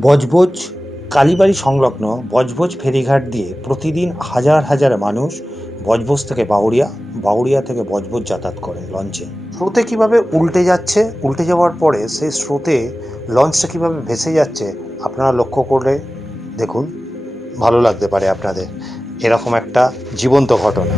বজবজ কালীবাড়ি সংলগ্ন বজবজ ফেরিঘাট দিয়ে প্রতিদিন হাজার হাজার মানুষ বজবজ থেকে বাউরিয়া, বাউরিয়া থেকে বজবজ যাতায়াত করে লঞ্চে। স্রোতে কীভাবে উল্টে যাচ্ছে, উল্টে যাওয়ার পরে সেই স্রোতে লঞ্চটা কীভাবে ভেসে যাচ্ছে আপনারা লক্ষ্য করে দেখুন, ভালো লাগতে পারে আপনাদের। এরকম একটা জীবন্ত ঘটনা।